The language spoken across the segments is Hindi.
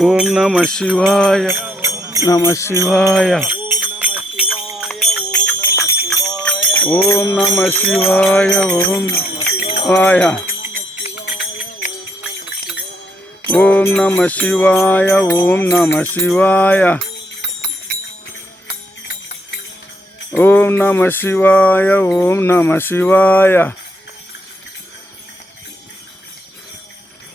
ఓం నమ శివాయ నమ శివాయ. ఓం నమ శివాయ ఓం శివాయ. ఓం నమ శివాయ ఓం నమ శివాయ. ఓం నమ శివాయ ఓం నమ శివాయ.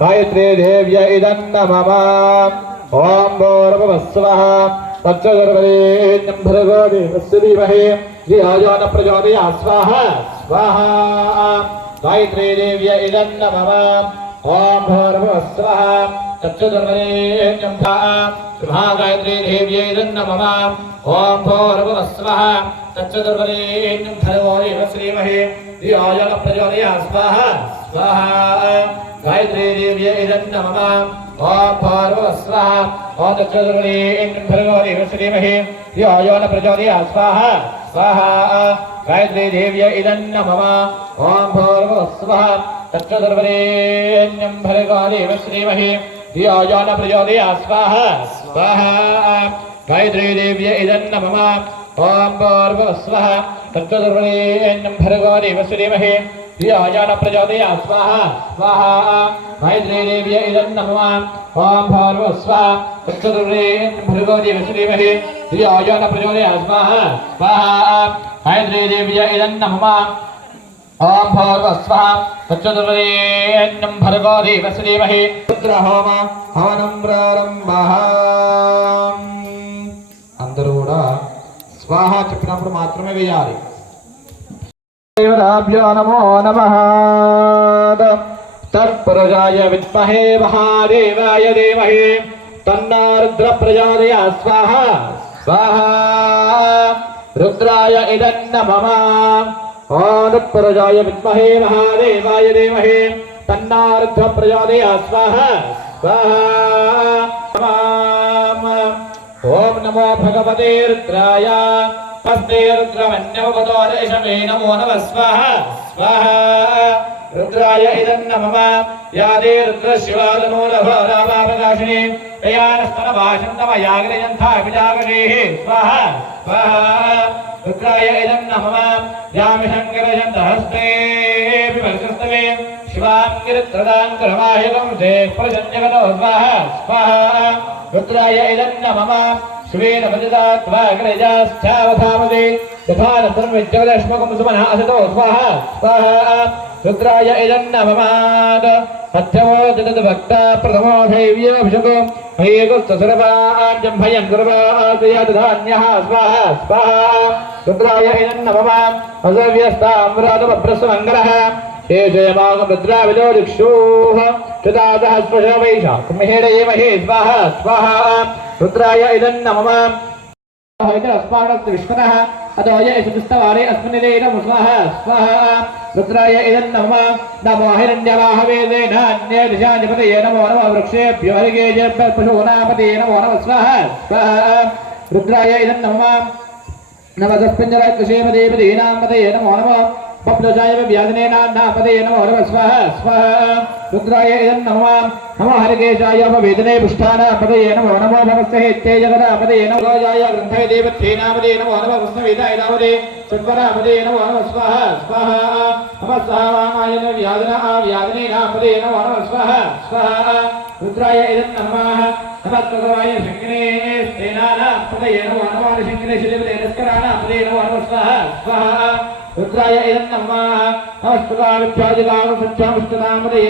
गायत्री देव्य इदं नमः। ॐ भूर्भुवस्वः तच्चर्वरेण्यं भर्गो देवस्य धीमहि धियो न प्रचोदयात् स्वाहा। स्वाहा। गायत्री देव्य इदं नमः। ॐ भूर्भुवस्वः तच्चर्वरेण्यं भा गायत्री देव्य नमः ॐ भूर्भुवस्वः तच्चर्वरेण्यं भर्गो देवस्य धीमहि धियो स्वाहा। स्वाहा। गायत्री देव्य नमः ॐ भूर्भुवस्वः ॐ तत्सर्वरेण्यं भर्गो देवस्य धीमहि धियो यो न प्रचोदयात् स्वाहा। स्वाहा। गायत्री देव्य इदं ओम ॐ भूर्भुवस्वः। तत्र सर्वरेण्यं देवस्य श्रीमहि। धियो यो न स्वाहा। गायत्री देव्य इदं ओम ॐ भूर्भुवस्वः। तत्र सर्वरेण्यं देवस्य धीमहि धियो यो न प्रचोदयात् स्वाहा स्वाहा गायत्री देव्य इदं नमः ॐ भूर्भुवस्वः तत्सर्वरेण्यं भर्गो देवस्य धीमहि धियो यो न प्रचोदयात् स्वाहा स्वाहा गायत्री देव्य इदं नमः ॐ भूर्भुवस्वः तत्सर्वरेण्यं भर्गो देवस्य धीमहि रुद्रहोम हवनं ప్రారంభः అందరూ కూడా స్వాహ చెప్పినప్పుడు మాత్రమే వేయాలి देवताभ्यो नमो। नम तत्जा विमहे महादेवाय देमहे तन्नारुद्रप्रजादया स्वाहा। स्वाहा। रुद्राय इदन्नममा ओनुप्रजा विमहे महादेवाय देमहे तन्नारुद्रप्रजादया स्वाहा। स्वाहा। ओम नमो भगवते रुद्राय। नमस्ते रुद्रमन्यमपतो दशमे नमो। नमः स्वाहा स्वाहा रुद्राय इदन्न मम यादे रुद्रशिवालनूलभाराभावकाशिनी तयानस्तनभाषन्तमयाग्रयन्थाभिजागरेः स्वाहा स्वाहा। रुद्राय इदन्न मम यामिषङ्करयन्तहस्ते वर्षस्तवे शिवाङ्गिरत्रदाङ्गमाहितं से प्रजन्यगतो स्वाहा स्वाहा। रुद्राय इदन्न मम शिवेन भजतात्माग्रजाश्चावधामदे तथा न सर्वविद्यवदश्मकं सुमनः असतो स्वाहा। स्वाहा, रुद्राय इदन्नममाद हत्यवो जगद्भक्ता प्रथमो धैर्यभिषको मयेकुस्तसर्वाञ्जम्भयं सर्वादयादधान्यः स्वाहा स्वाहा, रुद्राय इदन्नममाम् असव्यस्ताम्रादभद्रस्वमङ्गलः हे जयमागं रुद्राविलो दिक्षोः कुम्हेडये महे, स्वाहा स्वाहा। रुद्राय इदन्नममा अस्माकं विष्णुनः अतो य सुस्तवारे अस्मिन्नेन स्वाह, स्वाहा। रुद्राय इदं नमः। नमो हिरण्यवाहवेदेन अन्यदिशाधिपतये नमो नमः वृक्षेभ्यो हरिगेजेभ्यः पशूनापतये नमो नमः, स्वाहा स्वाहा। रुद्राय इदं नमः। नमः तस्मिन्नरकृषेमदेवदीनां पतये नमो नमः। बब्लजाय व्याजनेन नापदे नमो नमः स्वाहा स्वाहा। रुद्राय इदं नमः नमो हरिकेशाय वेदने पुष्ठान पदे नमो नमो नमस्ते तेजगदा पदे नमो राजाय ग्रन्थे देवथेनापदे नमो नमः विष्णुवेदाय नापदे चत्वरापदे नमो नमः स्वाहा स्वाहा। नमः स्वाहाय व्याजन व्याजनेन पदे नमो नमः स्वाहा स्वाहा। रुद्राय इदं नमः नमस्कृतवाय शङ्करे स्तेनान पदे नमो नमः शङ्करे शिवदेव नमस्कराण पदे नमो नमः ருத்ராய இதம் நம்மா நமஸ்பதா வித்யாதிகார சத்யாமிஷ்டநாமதே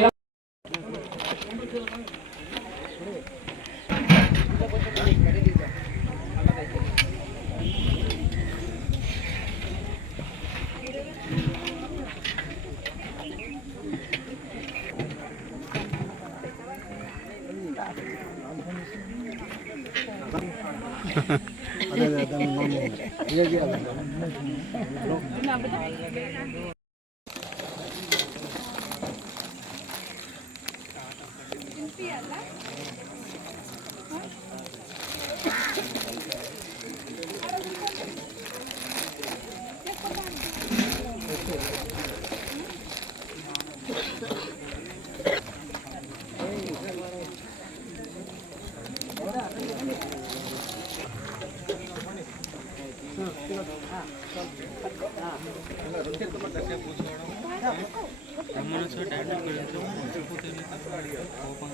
Ha ha. ले गया। రమ్మనొచ్చు డాడీ గురించి కోపం